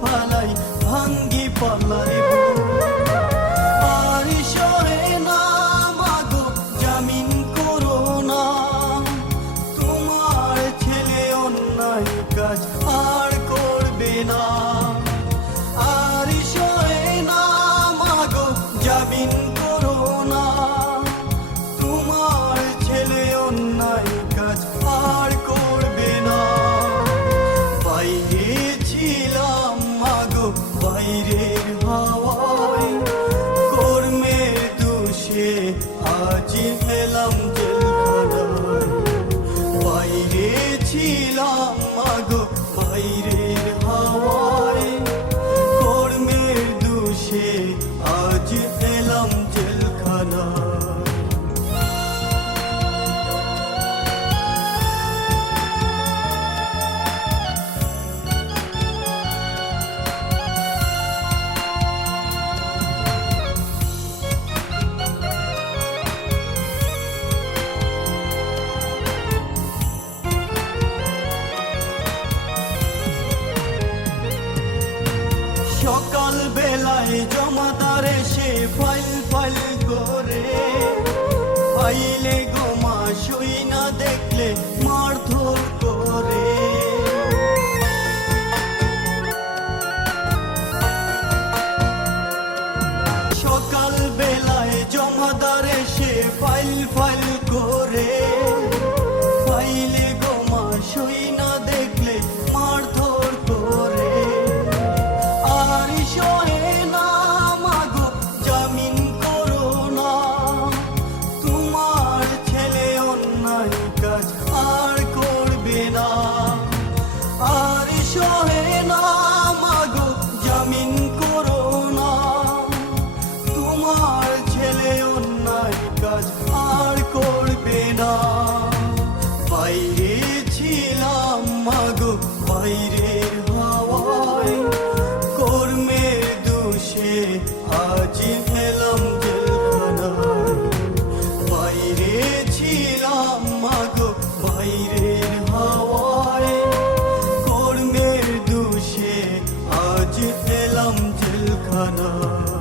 ফালাই ভাঙ্গি পালাই আর সহে না মাগো জামিন করো না তোমার ছেলে অন্যায় কাজ আর করবে না আর সহে না মাগো জামিন করো না তোমার ছেলে অন্যায় কাজ আর করবে না বাইরে ছিলাম মাগো বাইরের হাওয়ায় কর্মের দোষে আজ এলাম জেলখানায় বাইরে ছিলাম মাগো বাইরের হাওয়ায় কর্মের দোষে আজ এলাম জেলখানায় সকাল বেলায় জমাদার এসে ফাইল ফাইল করে ফাইলে গোমা সই না দেখলে মারধর করে সকাল বেলায় জমাদার এসে ফাইল ফাইল করে ফাইলে গোমা সই না দেখলে মারধর করে আর সহে না মাগো জামিন করো না তোমার ছেলে অন্যায় কাজ আর করবে না আর সহে না মাগো জামিন করো না তোমার ছেলে অন্যায় কাজ আর করবে না বাইরে ছিলাম মাগো বাইরের হাওয়ায় কর্মের দোষে আজ এলাম জেলখানায় বাইরে ছিলাম মাগো বাইরের হাওয়ায় কর্মের দোষে আজ এলাম জেলখানায়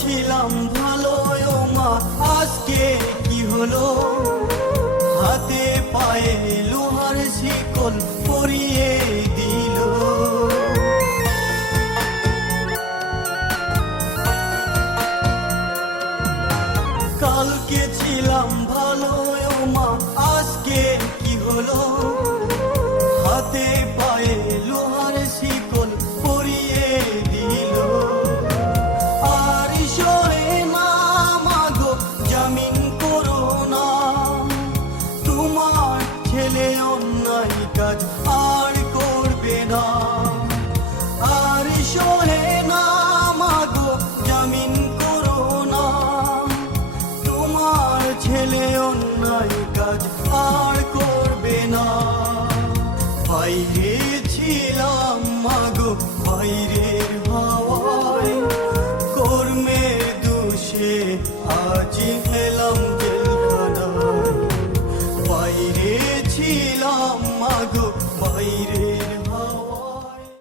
ছিলাম ভালো ও মা আজকে কি হলো হাতে পায়ে লোহার শিকল পরিয়ে দিল কালকে ছিলাম ভালো ও মা আজকে কি হলো হাতে পায়ে লোহার শিকল পরিয়ে দিল জামিন করো না তোমার ছেলে অন্যায় কাজ আর করবে না আর সহে না মাগো জামিন করো না তোমার ছেলে অন্যায় কাজ আর করবে না বাইরে ছিলাম মাগো বাইরের